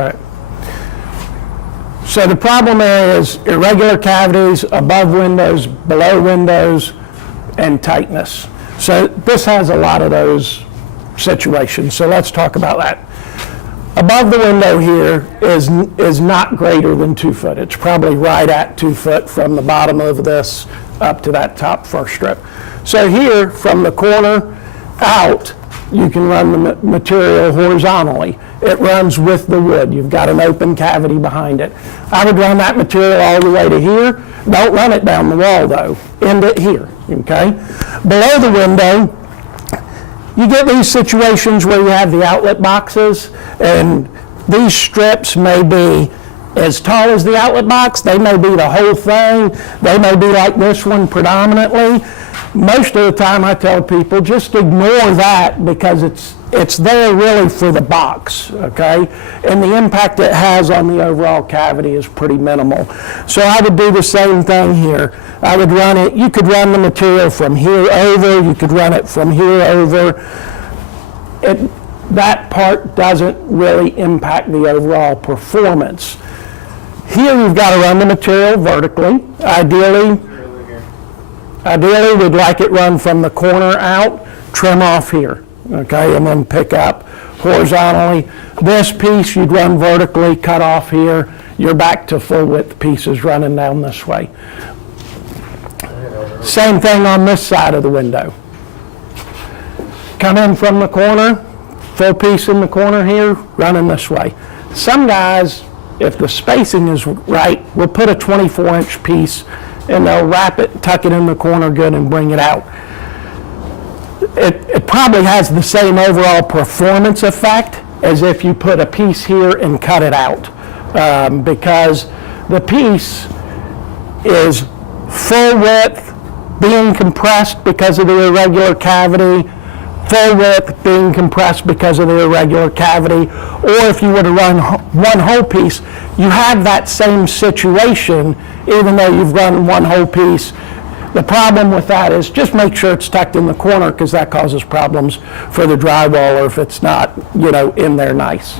All right. So the problem is irregular cavities above windows, below windows, and tightness. So this has a lot of those situations. So let's talk about that. Above the window here is not greater than 2 foot. It's probably right at 2 foot from the bottom of this up to that top first strip. So here, from the corner out, you can run the material horizontally. It runs with the wood. You've got an open cavity behind it. I would run that material all the way to here. Don't run it down the wall though. End it here, okay? Below the window, you get these situations where you have the outlet boxes, and these strips may be as tall as the outlet box. They may be the whole thing. They may be like this one predominantly. Most of the time I tell people just ignore that because it's there really for the box, okay? And the impact it has on the overall cavity is pretty minimal. So I would do the same thing here. I would run it, you could run the material from here over, you could run it from here over. That part doesn't really impact the overall performance. Here you've got to run the material vertically. Ideally, we'd like it run from the corner out, trim off here, okay, and then pick up horizontally. This piece you'd run vertically, cut off here. You're back to full width pieces running down this way. Same thing on this side of the window. Come in from the corner, full piece in the corner here, running this way. Some guys, if the spacing is right, will put a 24-inch piece and they'll wrap it, tuck it in the corner good, and bring it out. It probably has the same overall performance effect as if you put a piece here and cut it out, because the piece is full width, being compressed because of the irregular cavity, full width being compressed because of the irregular cavity, or if you were to run one whole piece, you have that same situation even though you've run one whole piece. The problem with that is just make sure it's tucked in the corner because that causes problems for the drywall or if it's not, in there nice.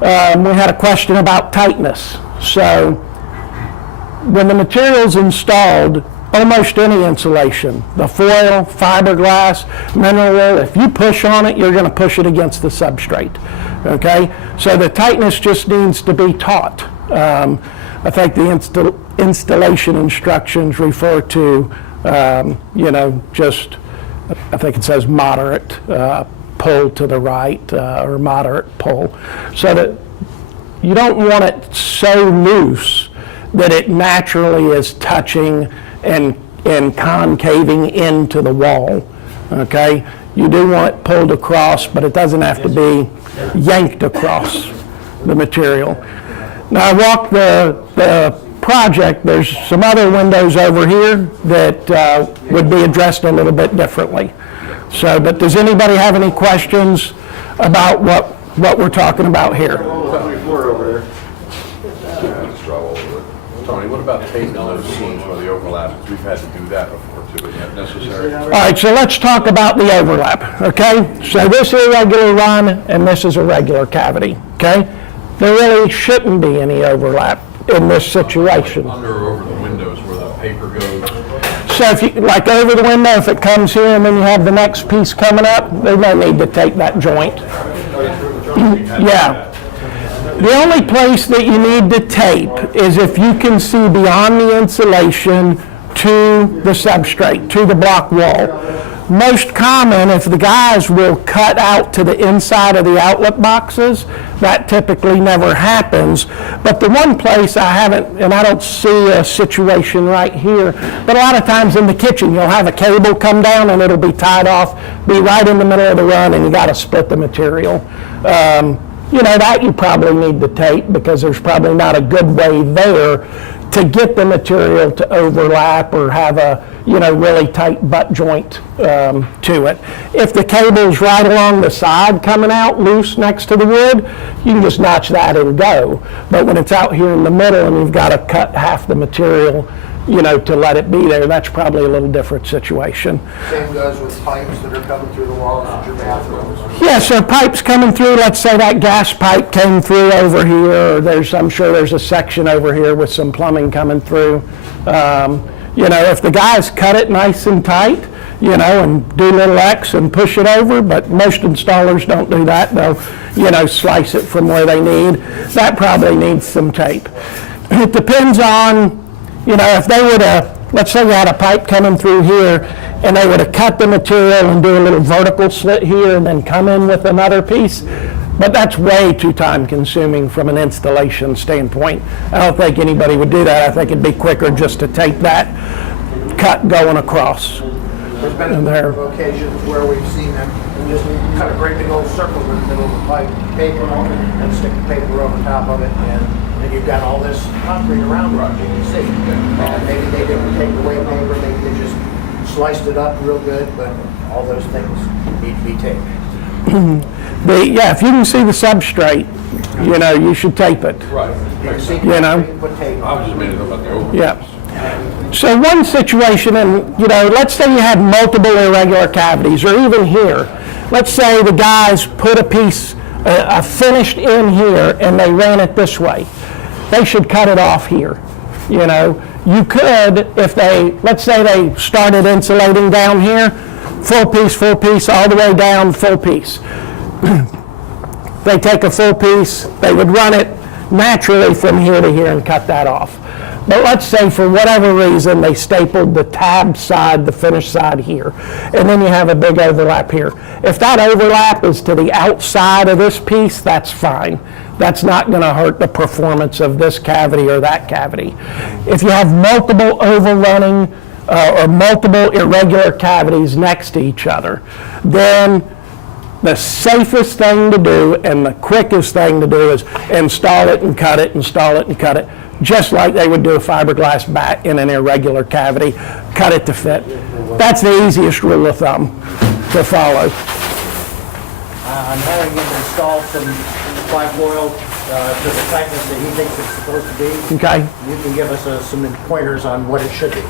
We had a question about tightness. So when the material's installed, almost any insulation, the foil, fiberglass, mineral wool, if you push on it, you're going to push it against the substrate, okay? So the tightness just needs to be taught. I think the installation instructions refer to, just, I think it says moderate pull to the right or moderate pull. So that you don't want it so loose that it naturally is touching and concaving into the wall, okay? You do want it pulled across, but it doesn't have to be yanked across the material. Now I walked the project, there's some other windows over here that would be addressed a little bit differently. So, but does anybody have any questions about what we're talking about here? Tony, what about taping those seams where the overlap? We've had to do that before too, is that necessary? All right, so let's talk about the overlap, okay? So this is a regular run and this is a regular cavity, okay? There really shouldn't be any overlap in this situation. Under or over the windows where the paper goes? So if you, like over the window, if it comes here and then you have the next piece coming up, there's no need to tape that joint. Yeah. The only place that you need to tape is if you can see beyond the insulation to the substrate, to the block wall. Most common, if the guys will cut out to the inside of the outlet boxes, that typically never happens. But the one place I haven't, and I don't see a situation right here, but a lot of times in the kitchen, you'll have a cable come down and it'll be tied off, be right in the middle of the run, and you got to split the material. That you probably need to tape because there's probably not a good way there to get the material to overlap or have a really tight butt joint to it. If the cable's right along the side coming out loose next to the wood, you can just notch that and go. But when it's out here in the middle and you've got to cut half the material, to let it be there. That's probably a little different situation. Same goes with pipes that are coming through the walls of your bathrooms. Yeah, so pipes coming through, let's say that gas pipe came through over here, or I'm sure there's a section over here with some plumbing coming through. If the guys cut it nice and tight, and do little X and push it over, but most installers don't do that. They'll, slice it from where they need. That probably needs some tape. It depends on, if they would have, let's say you had a pipe coming through here, and they would have cut the material and do a little vertical slit here and then come in with another piece. But that's way too time consuming from an installation standpoint. I don't think anybody would do that. I think it'd be quicker just to take that cut going across. There's been a number of occasions where we've seen them just cut a great big old circle in the middle of the pipe, paper on it, and stick the paper over top of it, and then you've got all this concrete around it, you can see. And maybe they didn't take away paper, maybe they just sliced it up real good, but all those things need to be taped. Yeah, if you can see the substrate, you should tape it. Right. You can see, put tape I on was just making up about the overlaps. Yeah. So one situation, and let's say you had multiple irregular cavities, or even here. Let's say the guys put a piece, a finished in here, and they ran it this way. They should cut it off here. You could, if let's say they started insulating down here, full piece, all the way down, full piece. They take a full piece, they would run it naturally from here to here and cut that off. But let's say for whatever reason they stapled the tab side, the finished side here, and then you have a big overlap here. If that overlap is to the outside of this piece, that's fine. That's not going to hurt the performance of this cavity or that cavity. If you have multiple overrunning or multiple irregular cavities next to each other, then the safest thing to do and the quickest thing to do is install it and cut it, install it and cut it, just like they would do a fiberglass bat in an irregular cavity, cut it to fit. That's the easiest rule of thumb to follow. I'm having him install some Fifoil to the tightness that he thinks it's supposed to be. Okay? You can give us some pointers on what it should be.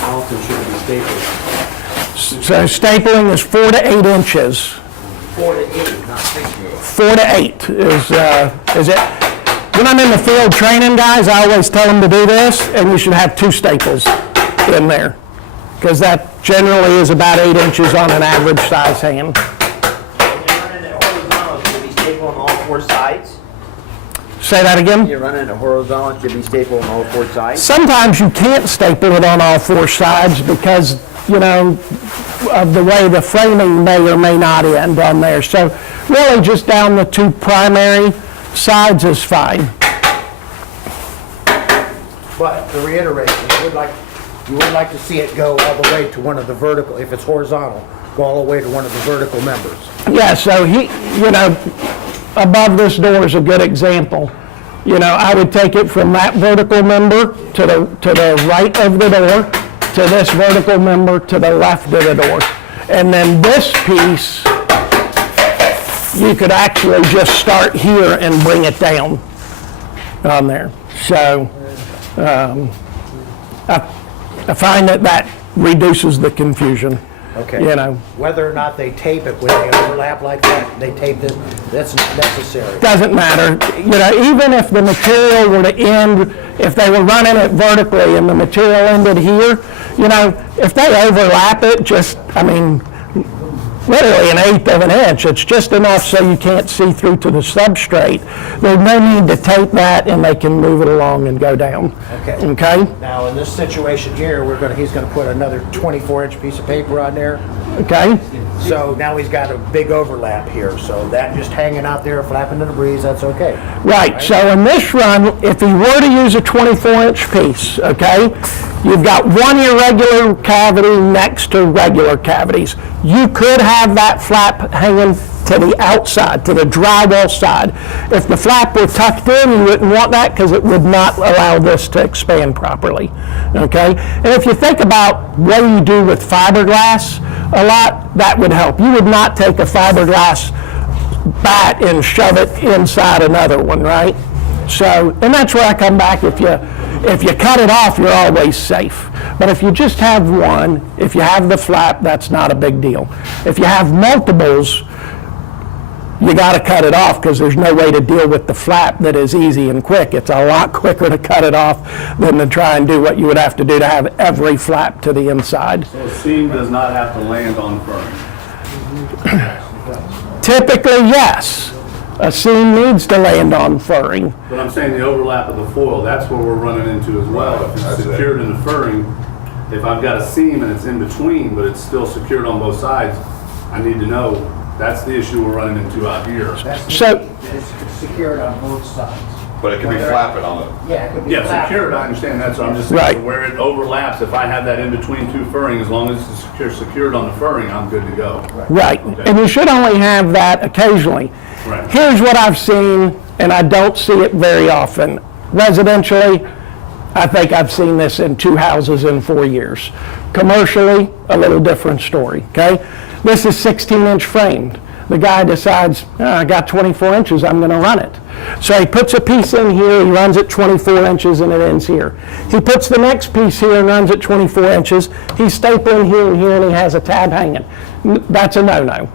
How often should it be stapled? So stapling is 4 to 8 inches. 4 to 8, not 6. 4 to 8 is it. When I'm in the field training guys, I always tell them to do this, and you should have 2 staples in there, because that generally is about 8 inches on an average size hand. You're running it horizontal, should it be stapled on all 4 sides? Say that again? You're running it horizontal, should it be stapled on all 4 sides? Sometimes you can't staple it on all 4 sides because, of the way the framing may or may not end on there. So really just down the 2 primary sides is fine. But to reiterate, you would like to see it go all the way to one of the vertical, if it's horizontal, go all the way to one of the vertical members. Yeah, so above this door is a good example. I would take it from that vertical member to the right of the door, to this vertical member to the left of the door. And then this piece, you could actually just start here and bring it down on there. So I find that reduces the confusion. Okay. Whether or not they tape it when they overlap like that, they tape this, that's necessary. Doesn't matter. Even if the material were to end, if they were running it vertically and the material ended here, if they overlap it, literally 1/8 of an inch, it's just enough so you can't see through to the substrate. There's no need to tape that, and they can move it along and go down. Okay. Okay? Now, in this situation here, he's gonna put another 24-inch piece of paper on there. Okay? So now he's got a big overlap here, so that just hanging out there, flapping in the breeze, that's okay. Right, so in this run, if he were to use a 24-inch piece, okay, you've got one irregular cavity next to regular cavities. You could have that flap hanging to the outside, to the drywall side. If the flap were tucked in, you wouldn't want that because it would not allow this to expand properly, okay? And if you think about what you do with fiberglass a lot, that would help. You would not take a fiberglass bat and shove it inside another one, right? So, and that's where I come back, if you cut it off, you're always safe. But if you just have one, if you have the flap, that's not a big deal. If you have multiples, you got to cut it off because there's no way to deal with the flap that is easy and quick. It's a lot quicker to cut it off than to try and do what you would have to do to have every flap to the inside. So a seam does not have to land on furring. Typically, yes. A seam needs to land on furring. But I'm saying the overlap of the foil, that's what we're running into as well. If That's it's it. secured in the furring, if I've got a seam and it's in between, but it's still secured on both sides, I need to know, that's the issue we're running into out here. So- It's secured on both sides. But it can be flapping on it. Yeah, it could be Yeah, flat. secured, I understand that, so I'm just Right. saying where it overlaps, if I have that in between two furring, as long as it's secured on the furring, I'm good to go. Right, and you should only have that occasionally. Right. Here's what I've seen, and I don't see it very often. Residentially, I think I've seen this in 2 houses in 4 years. Commercially, a little different story, okay? This is 16-inch framed. The guy decides, I got 24 inches, I'm gonna run it. So he puts a piece in here, he runs it 24 inches and it ends here. He puts the next piece here and runs it 24 inches. He's stapling here and here and he has a tab hanging. That's a no-no.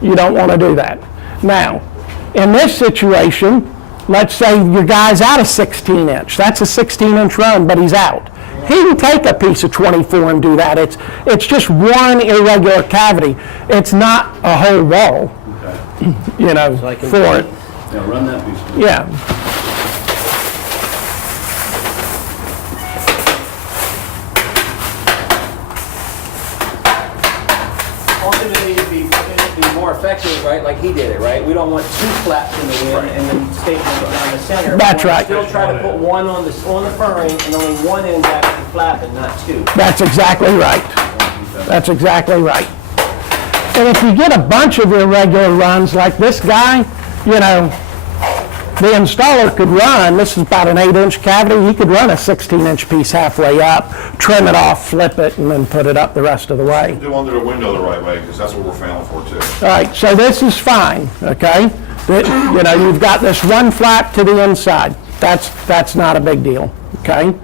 You don't wanna do that. Now, in this situation, let's say your guy's out a 16-inch. That's a 16-inch run, but he's out. He can take a piece of 24 and do that. It's just one irregular cavity. It's not a whole wall, Okay. you know, for it. Yeah, run that piece. Yeah. Ultimately, it'd be more effective, right, like he did it, right? We don't want 2 flaps in the wind and then stapling it down the center. That's We wanna right. Still try to put one on the furring and only one end actually flapping, not 2. That's exactly right. That's exactly right. And if you get a bunch of irregular runs like this guy, you know, the installer could run, this is about an 8-inch cavity, he could run a 16-inch piece halfway up, trim it off, flip it, and then put it up the rest of the way. Do under the window the right way, because that's what we're failing for too. All right, so this is fine, okay? You know, you've got this one flap to the inside. That's not a big deal, okay?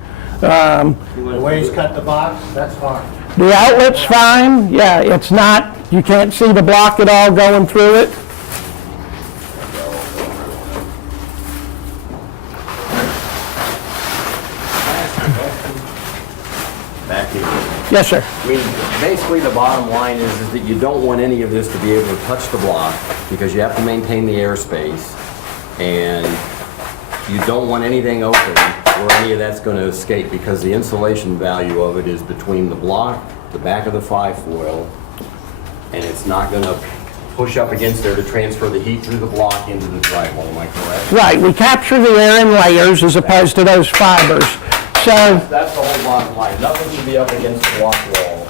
The way he's cut the box, that's fine. The outlet's fine, yeah, it's not, you can't see the block at all going through it. Back here. Yes, sir. I mean, basically the bottom line is that you don't want any of this to be able to touch the block because you have to maintain the airspace and you don't want anything open where any of that's going to escape because the insulation value of it is between the block, the back of the 5-foil, and it's not going to push up against there to transfer the heat through the block into the drywall. Am I correct? Right, we capture the air in layers as opposed to those fibers. So, That's the whole bottom line. Nothing should be up against the block wall.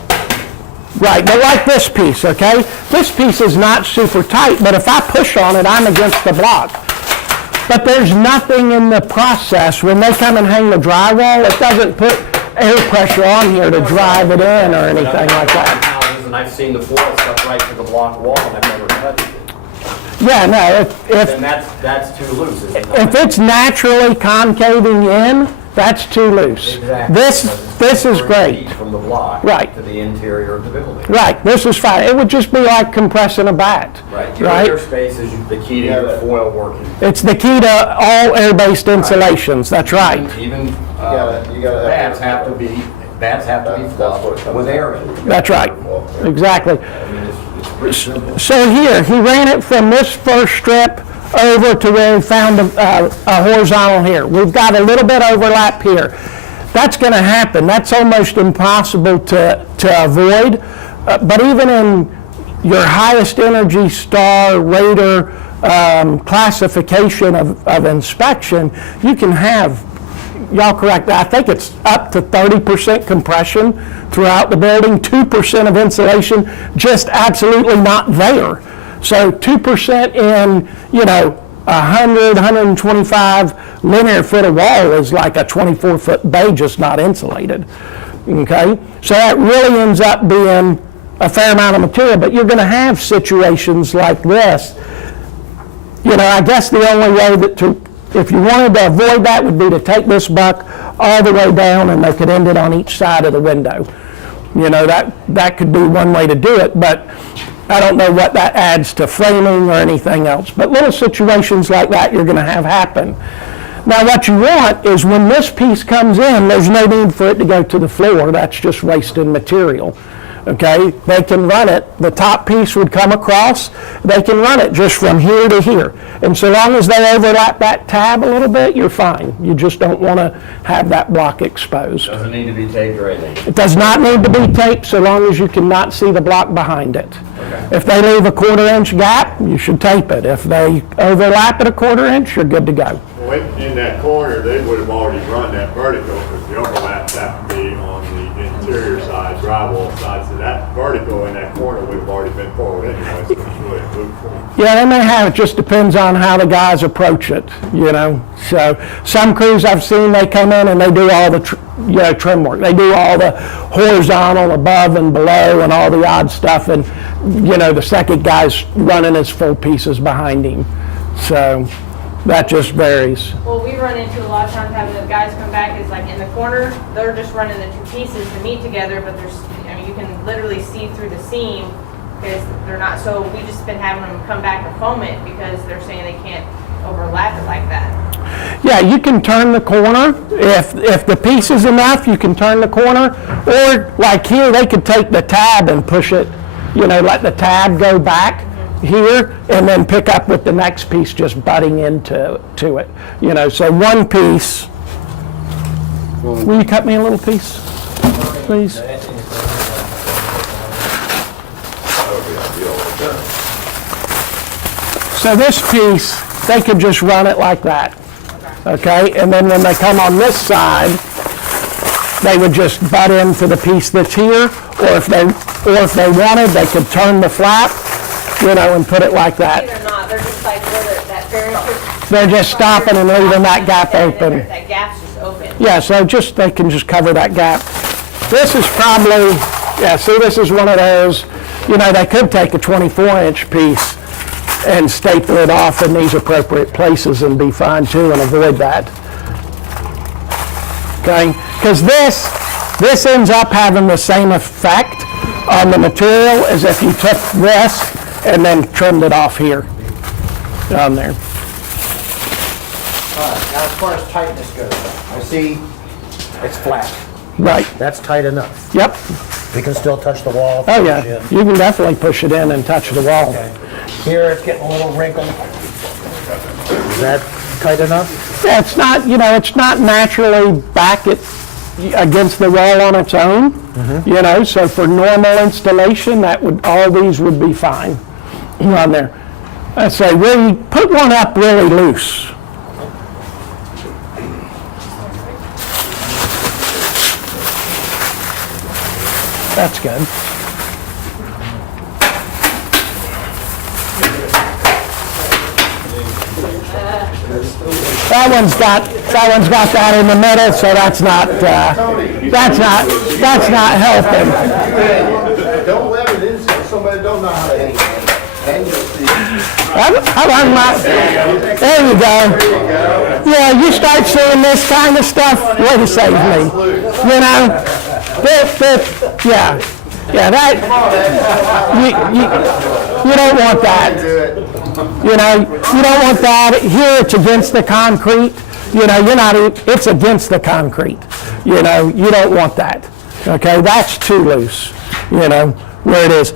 right, but like this piece, okay? This piece is not super tight, but if I push on it, I'm against the block. But there's nothing in the process, when they come and hang the drywall, it doesn't put air pressure on here to drive it in or anything like that. Houses, and I've seen the foil stuck right to the block wall, and I've never touched it. Yeah, no, if And that's too loose, is it not? if it's naturally concaving in, that's too loose. Exactly. This is Transferring great. heat from the block Right. to the interior of the building. Right, this is fine. It would just be like compressing a bat. Right. Your Right? airspace is the key to your foil working. It's the key to all air-based insulations, that's right. Even you gotta bats have to be fluffed with air in. That's right, exactly. I mean, it's pretty simple. So here, he ran it from this first strip over to where he found a horizontal here. We've got a little bit overlap here. That's going to happen. That's almost impossible to avoid. But even in your highest energy star rater classification of inspection, you can have, y'all correct, I think it's up to 30% compression throughout the building, 2% of insulation just absolutely not there. So 2% in, 100, 125 linear foot of wall is like a 24-foot bay just not insulated, okay? So that really ends up being a fair amount of material, but you're gonna have situations like this you know, I guess the only way if you wanted to avoid that would be to take this buck all the way down and they could end it on each side of the window. You know, that could be one way to do it, but I don't know what that adds to framing or anything else. But little situations like that you're going to have happen. Now what you want is when this piece comes in, there's no need for it to go to the floor. That's just wasted material. Okay, they can run it, the top piece would come across, they can run it just from here to here. And so long as they overlap that tab a little bit, you're fine. You just don't want to have that block exposed. Doesn't need to be taped or anything. It does not need to be taped so long as you cannot see the block behind it. If they leave a 1/4 inch gap, you should tape it. If they overlap at a 1/4 inch, you're good to go. Well, in that corner, they would have already run that vertical, because the overlap have to be on the interior side, drywall side, so that vertical in that corner would have already been forward anyway, so it's really a moot point. Yeah, they may have, it just depends on how the guys approach it, you know. So some crews I've seen, they come in and they do all the trim work. They do all the horizontal above and below and all the odd stuff, and you know, the second guy's running his full pieces behind him. So that just varies. Well, we run into a lot of times having the guys come back is like in the corner, they're just running the two pieces to meet together, but there's, I mean, you can literally see through the seam because they're not, so we just been having them come back and foam it because they're saying they can't overlap it like that. Yeah, you can turn the corner. If the piece is enough, you can turn the corner. Or like here, they could take the tab and push it, you know, let the tab go back here and then pick up with the next piece just butting into it. You know, so one piece. Will you cut me a little piece, please? So this piece, they could just run it like that. Okay, and then when they come on this side, they would just butt into the piece that's here, or if they wanted, they could turn the flap, you know, and put it like that. They're not, they're just like where that bearing. They're just stopping and leaving that gap open. That gap's just open. Yeah, so they can just cover that gap. This is probably, yeah, see, this is one of those, you know, they could take a 24-inch piece and staple it off in these appropriate places and be fine too and avoid that. Okay, because this ends up having the same effect on the material as if you took this and then trimmed it off here, down there. All right, now as far as tightness goes, I see it's flat. Right, That's tight enough. yep. We can still touch the wall. Oh push yeah, in. you can definitely push it in and touch the wall. Here, it's getting a little wrinkled. Is that tight enough? Yeah, it's not, you know, it's not naturally back against the wall on its own, you know, so for normal installation, all these would be fine on there. I say, really, put one up really loose. That's good. That one's got that in the middle, so that's not helping. Don't let it in, somebody don't know how to handle it. Then you'll see. There you go. Yeah, you start seeing this kind of stuff, way to save me. You know, that, you don't want that. You know, you don't want that. Here it's against the concrete. You know, it's against the concrete. You know, you don't want that. Okay, that's too loose, you know, where it is.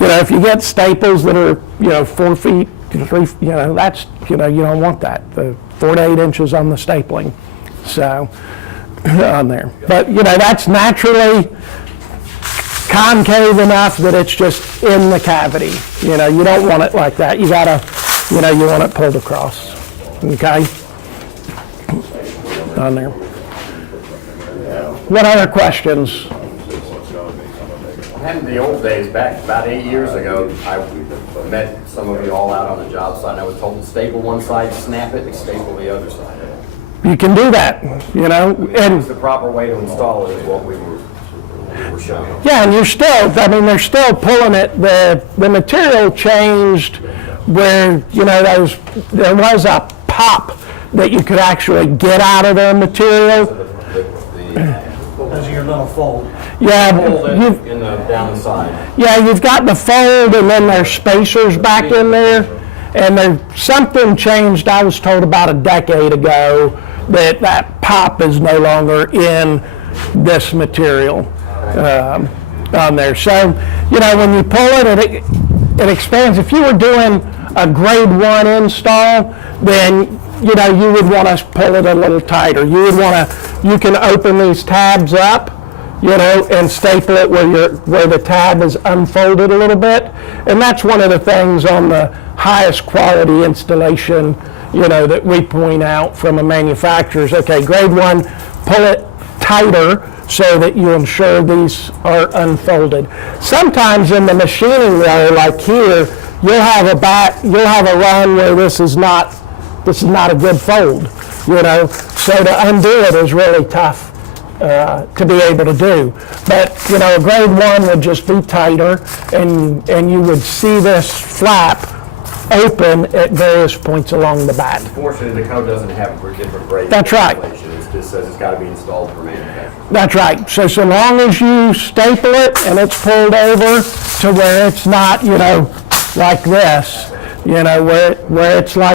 You know, if you get staples that are, 4 feet, 3, you know, that's, you don't want that. The 4 to 8 inches on the stapling, so, on there. But, that's naturally concave enough that it's just in the cavity. You don't want it like that. You gotta, you want it pulled across, okay? On there. What other questions? In the old days, back about 8 years ago, I met some of you all out on the job site, and I was told to staple one side, snap it, and staple the other side. You can do that, It and was the proper way to install it is what we were shown. yeah, and they're still pulling it. The material changed where, you know, there was a pop that you could actually get out of their material. Those are your little fold. Yeah, you've, Down the side. yeah, you've got the fold and then there's spacers back in there. And there's something changed, I was told about a decade ago, that pop is no longer in this material on there. So, you know, when you pull it, it expands. If you were doing a grade 1 install, then, you know, you would want to pull it a little tighter. You would want to, you can open these tabs up, you know, and staple it where the tab is unfolded a little bit. And that's one of the things on the highest quality installation, you know, that we point out from a manufacturer's. Okay, grade 1, pull it tighter so that you ensure these are unfolded. Sometimes in the machining row, like here, you'll have a run where this is not a good fold, you know. So to undo it is really tough to be able to do. But, you know, a grade 1 would just be tighter, and you would see this flap open at various points along the back. Fortunately, the code doesn't have different grades. That's right. It just says it's got to be installed for manufacturing. That's right. So long as you staple it and it's pulled over to where it's not, you know, like this, you know, where it's like